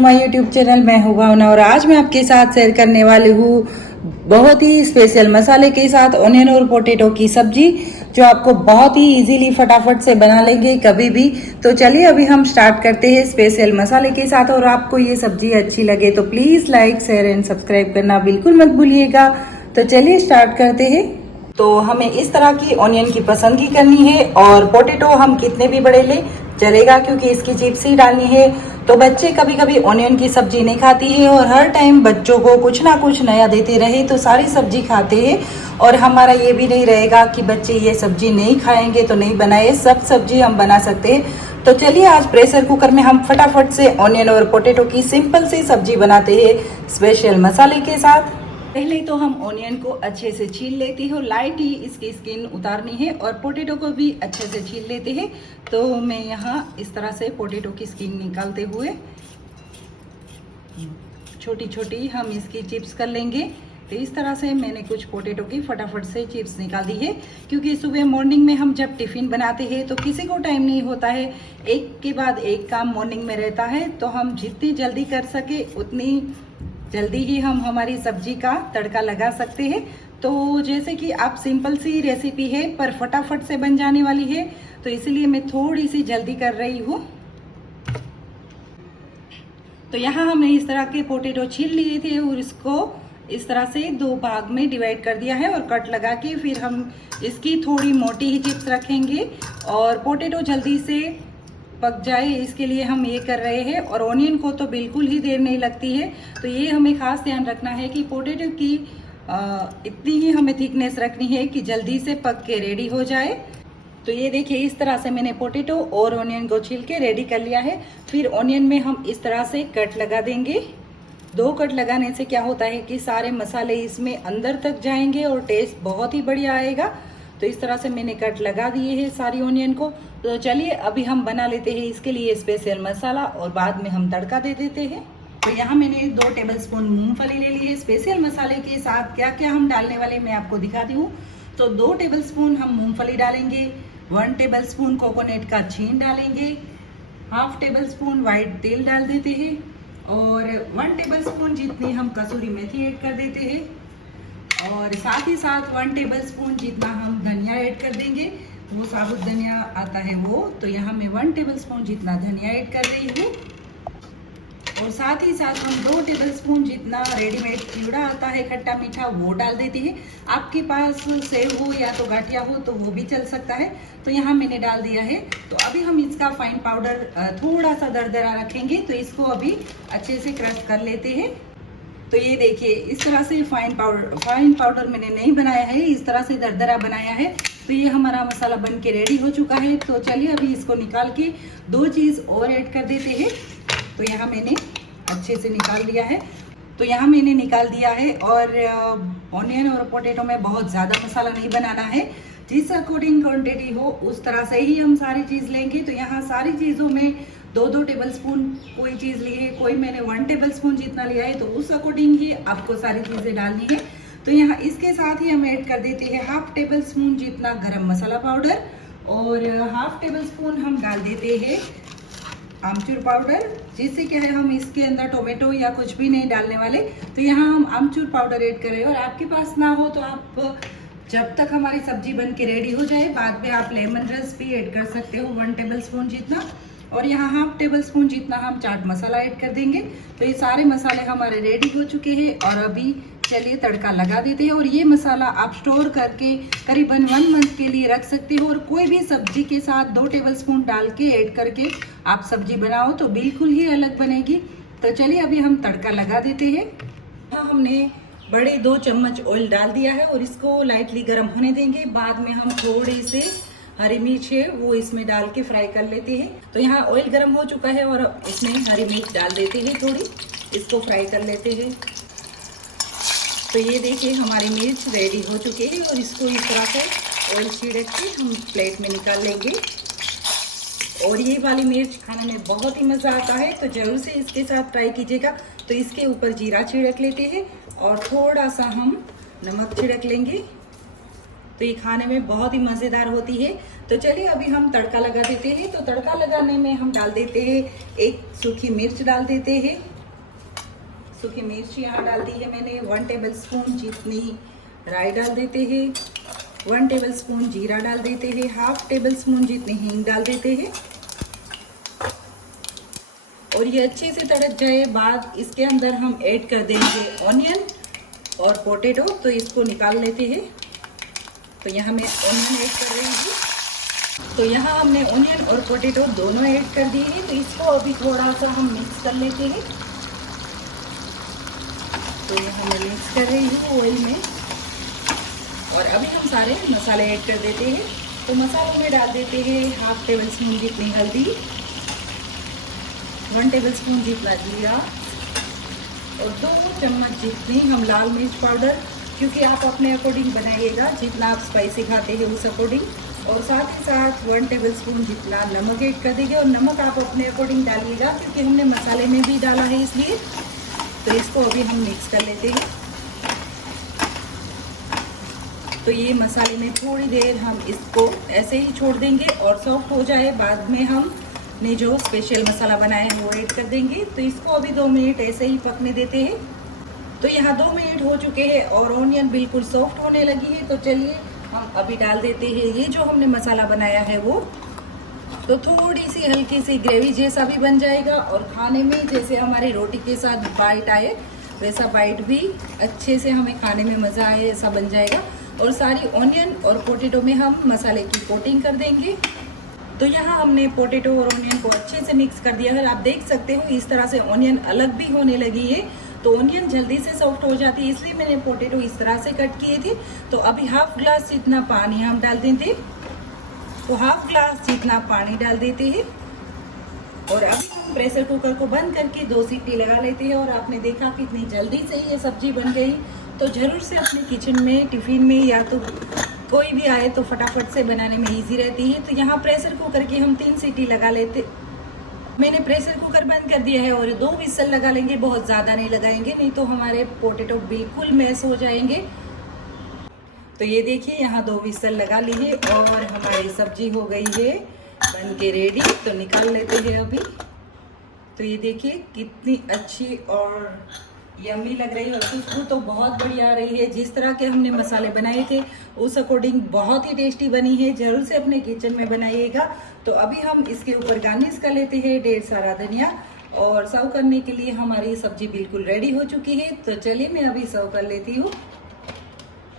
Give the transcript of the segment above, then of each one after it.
To my YouTube channel. मैं हूँ भावना और आज मैं आपके साथ शेयर करने वाली हूँ बहुत ही स्पेशल मसाले के साथ ऑनियन और पोटैटो की सब्जी, जो आपको बहुत ही इजीली फटाफट से बना लेंगे कभी भी। तो चलिए अभी हम स्टार्ट करते हैं स्पेशल मसाले के साथ। और आपको ये सब्जी अच्छी लगे तो please like share and subscribe करना बिल्कुल मत भूलिएगा। तो चलिए स्टार्ट करते हैं। तो हमें इस तरह की ऑनियन की पसंदगी करनी है और पोटैटो हम कितने भी बड़े ले चलेगा, क्योंकि इसकी चिप्स ही डालनी है। तो बच्चे कभी कभी ऑनियन की सब्जी नहीं खाती है और हर टाइम बच्चों को कुछ ना कुछ नया देते रहे तो सारी सब्जी खाते हैं। और हमारा ये भी नहीं रहेगा कि बच्चे ये सब्जी नहीं खाएंगे तो नहीं बनाए, सब सब्जी हम बना सकते हैं। तो चलिए आज प्रेशर कुकर में हम फटाफट से ऑनियन और पोटैटो की सिंपल सी सब्जी बनाते हैं स्पेशल मसाले के साथ। पहले तो हम ऑनियन को अच्छे से छील लेती हूँ, लाइट ही इसकी स्किन उतारनी है और पोटैटो को भी अच्छे से छील लेते हैं। तो मैं यहाँ इस तरह से पोटैटो की स्किन निकालते हुए छोटी छोटी हम इसकी चिप्स कर लेंगे। तो इस तरह से मैंने कुछ पोटैटो की फटाफट से चिप्स निकाल दी है, क्योंकि सुबह मॉर्निंग में हम जब टिफ़िन बनाते हैं तो किसी को टाइम नहीं होता है, एक के बाद एक काम मॉर्निंग में रहता है। तो हम जितनी जल्दी कर सके उतनी जल्दी ही हम हमारी सब्जी का तड़का लगा सकते हैं। तो जैसे कि आप सिंपल सी रेसिपी है पर फटाफट से बन जाने वाली है, तो इसलिए मैं थोड़ी सी जल्दी कर रही हूँ। तो यहाँ हमने इस तरह के पोटैटो छील लिए थे और इसको इस तरह से दो भाग में डिवाइड कर दिया है और कट लगा के फिर हम इसकी थोड़ी मोटी ही चिप्स रखेंगे और पोटैटो जल्दी से पक जाए इसके लिए हम ये कर रहे हैं। और ऑनियन को तो बिल्कुल ही देर नहीं लगती है, तो ये हमें खास ध्यान रखना है कि पोटैटो की इतनी ही हमें थिकनेस रखनी है कि जल्दी से पक के रेडी हो जाए। तो ये देखिए इस तरह से मैंने पोटैटो और ऑनियन को छील के रेडी कर लिया है। फिर ऑनियन में हम इस तरह से कट लगा देंगे। दो कट लगाने से क्या होता है कि सारे मसाले इसमें अंदर तक जाएंगे और टेस्ट बहुत ही बढ़िया आएगा। तो इस तरह से मैंने कट लगा दिए हैं सारी ऑनियन को। तो चलिए अभी हम बना लेते हैं इसके लिए स्पेशल मसाला और बाद में हम तड़का दे देते हैं। तो यहाँ मैंने 2 टेबलस्पून मूंगफली ले ली है। स्पेशल मसाले के साथ क्या क्या हम डालने वाले मैं आपको दिखाती हूँ। तो 2 टेबलस्पून हम मूंगफली डालेंगे, 1 टेबलस्पून कोकोनट का छीन डालेंगे, हाफ टेबलस्पून वाइट तेल डाल देते हैं और 1 टेबलस्पून जितनी हम कसूरी मेथी ऐड कर देते हैं और साथ ही साथ 1 टेबलस्पून जितना हम धनिया ऐड कर देंगे। वो साबुत धनिया आता है वो, तो यहाँ मैं 1 टेबलस्पून जितना धनिया ऐड कर रही हूँ और साथ ही साथ हम 2 टेबलस्पून जितना रेडीमेड चिवड़ा आता है खट्टा मीठा वो डाल देते हैं। आपके पास सेव हो या तो गाठिया हो तो वो भी चल सकता है। तो यहाँ मैंने डाल दिया है। तो अभी हम इसका फाइन पाउडर थोड़ा सा दरदरा रखेंगे, तो इसको अभी अच्छे से क्रश कर लेते हैं। तो ये देखिए इस तरह से फाइन पाउडर मैंने नहीं बनाया है, इस तरह से दरदरा बनाया है। तो ये हमारा मसाला बन के रेडी हो चुका है। तो चलिए अभी इसको निकाल के 2 चीज़ और ऐड कर देते हैं। तो यहाँ मैंने अच्छे से निकाल दिया है। तो यहाँ मैंने निकाल दिया है और ऑनियन और पोटैटो में बहुत ज़्यादा मसाला नहीं बनाना है, जिस अकॉर्डिंग क्वान्टिटी हो उस तरह से ही हम सारी चीज़ लेंगे। तो यहाँ सारी चीज़ों में 2-2 टेबलस्पून कोई चीज़ ली है, कोई मैंने 1 टेबलस्पून जितना लिया है, तो उस अकॉर्डिंग ही आपको सारी चीज़ें डालनी है। तो यहाँ इसके साथ ही हम ऐड कर देते हैं हाफ टेबलस्पून जितना गरम मसाला पाउडर और हाफ टेबलस्पून हम डाल देते हैं आमचूर पाउडर, जिससे क्या है हम इसके अंदर टोमेटो या कुछ भी नहीं डालने वाले। तो यहाँ हम आमचूर पाउडर ऐड कर रहे हैं और आपके पास ना हो तो आप जब तक हमारी सब्जी बन के रेडी हो जाए बाद में आप लेमन रस भी ऐड कर सकते हो 1 टेबलस्पून जितना। और यहाँ हाफ टेबलस्पून जितना हम चाट मसाला ऐड कर देंगे। तो ये सारे मसाले हमारे रेडी हो चुके हैं और अभी चलिए तड़का लगा देते हैं। और ये मसाला आप स्टोर करके करीबन 1 मंथ के लिए रख सकते हो और कोई भी सब्जी के साथ 2 टेबलस्पून डाल के ऐड करके आप सब्जी बनाओ तो बिल्कुल ही अलग बनेगी। तो चलिए अभी हम तड़का लगा देते हैं। यहाँ हमने बड़े 2 चम्मच ऑयल डाल दिया है और इसको लाइटली गर्म होने देंगे। बाद में हम थोड़े से हरी मिर्च है वो इसमें डाल के फ्राई कर लेते हैं। तो यहाँ ऑयल गर्म हो चुका है और इसमें हरी मिर्च डाल देते हैं, थोड़ी इसको फ्राई कर लेते हैं। तो ये देखिए हमारी मिर्च रेडी हो चुकी है और इसको इस तरह से ऑयल छिड़क के हम प्लेट में निकाल लेंगे। और ये वाली मिर्च खाने में बहुत ही मज़ा आता है, तो ज़रूर से इसके साथ ट्राई कीजिएगा। तो इसके ऊपर जीरा छिड़क लेते हैं और थोड़ा सा हम नमक छिड़क लेंगे। तो ये खाने में बहुत ही मज़ेदार होती है। तो चलिए अभी हम तड़का लगा देते हैं। तो तड़का लगाने में हम डाल देते हैं, एक सूखी मिर्च डाल देते हैं। सूखी मिर्च यहाँ डाल दी है मैंने। 1 टेबल स्पून जितनी राई डाल देते हैं। 1 टेबल स्पून जीरा डाल देते हैं। 1/2 टेबल स्पून जितनी हींग डाल देते हैं। और ये अच्छे से तड़क जाए बाद इसके अंदर हम ऐड कर देंगे ऑनियन और पोटैटो। तो इसको निकाल लेते हैं। तो यहाँ मैं ऑनियन ऐड कर रही हूँ। तो यहाँ हमने ऑनियन और पोटैटो दोनों ऐड कर दिए हैं। तो इसको अभी थोड़ा सा हम मिक्स कर लेते हैं। तो यहाँ मैं मिक्स कर रही हूँ ऑयल में। और अभी हम सारे मसाले ऐड कर देते हैं। तो मसालों में डाल देते हैं 1/2 टेबल स्पून जितनी हल्दी, 1 टेबल स्पून जितना जीरा और 2 चम्मच जितनी हम लाल मिर्च पाउडर, क्योंकि आप अपने अकॉर्डिंग बनाइएगा, जितना आप स्पाइसी खाते हैं उस अकॉर्डिंग। और साथ ही साथ 1 टेबल स्पून जितना नमक ऐड कर देंगे। और नमक आप अपने अकॉर्डिंग डालिएगा, क्योंकि हमने मसाले में भी डाला है इसलिए। तो इसको अभी हम मिक्स कर लेते हैं। तो ये मसाले में थोड़ी देर हम इसको ऐसे ही छोड़ देंगे और सॉफ्ट हो जाए बाद में हम ने जो स्पेशल मसाला बनाया है वो ऐड कर देंगे। तो इसको अभी 2 मिनट ऐसे ही पकने देते हैं। तो यहाँ 2 मिनट हो चुके हैं और ऑनियन बिल्कुल सॉफ्ट होने लगी है। तो चलिए हम अभी डाल देते हैं ये जो हमने मसाला बनाया है वो। तो थोड़ी सी हल्की सी ग्रेवी जैसा भी बन जाएगा और खाने में जैसे हमारी रोटी के साथ बाइट आए वैसा बाइट भी अच्छे से हमें खाने में मज़ा आए ऐसा बन जाएगा। और सारी ऑनियन और पोटैटो में हम मसाले की कोटिंग कर देंगे। तो यहाँ हमने पोटैटो और ऑनियन को अच्छे से मिक्स कर दिया है। आप देख सकते हो इस तरह से ऑनियन अलग भी होने लगी है। तो ऑनियन जल्दी से सॉफ्ट हो जाती है, इसलिए मैंने पोटैटो इस तरह से कट किए थे। तो अभी 1/2 ग्लास जितना पानी हम डाल देते। तो 1/2 ग्लास जितना पानी डाल देते हैं। और अभी हम प्रेशर कुकर को बंद करके 2 सीटी लगा लेते हैं। और आपने देखा कितनी जल्दी से ये सब्जी बन गई। तो ज़रूर से अपने किचन में, टिफ़िन में या तो कोई भी आए तो फटाफट से बनाने में इजी रहती है। तो यहाँ प्रेशर कुकर की हम 3 सीटी लगा लेते। मैंने प्रेशर कुकर बंद कर दिया है और 2 विसल लगा लेंगे, बहुत ज़्यादा नहीं लगाएंगे, नहीं तो हमारे पोटैटो बिल्कुल मैश हो जाएंगे। तो ये देखिए यहाँ 2 विसल लगा ली है और हमारी सब्जी हो गई है बन के रेडी। तो निकाल लेते हैं अभी। तो ये देखिए कितनी अच्छी और यम्मी लग रही है और खुशबू तो बहुत बढ़िया आ रही है। जिस तरह के हमने मसाले बनाए थे उस अकॉर्डिंग बहुत ही टेस्टी बनी है। जरूर से अपने किचन में बनाइएगा। तो अभी हम इसके ऊपर गार्निश कर लेते हैं ढेर सारा धनिया। और सर्व करने के लिए हमारी सब्जी बिल्कुल रेडी हो चुकी है। तो चलिए मैं अभी सर्व कर लेती हूँ।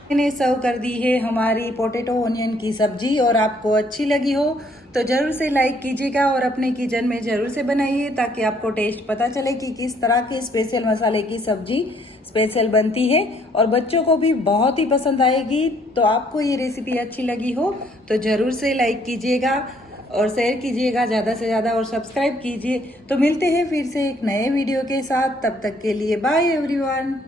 मैंने सर्व कर दी है हमारी पोटैटो ऑनियन की सब्जी। और आपको अच्छी लगी हो तो ज़रूर से लाइक कीजिएगा और अपने किचन में ज़रूर से बनाइए, ताकि आपको टेस्ट पता चले कि किस तरह के स्पेशल मसाले की सब्जी स्पेशल बनती है। और बच्चों को भी बहुत ही पसंद आएगी। तो आपको ये रेसिपी अच्छी लगी हो तो ज़रूर से लाइक कीजिएगा और शेयर कीजिएगा ज़्यादा से ज़्यादा और सब्सक्राइब कीजिए। तो मिलते हैं फिर से एक नए वीडियो के साथ। तब तक के लिए बाय एवरीवन।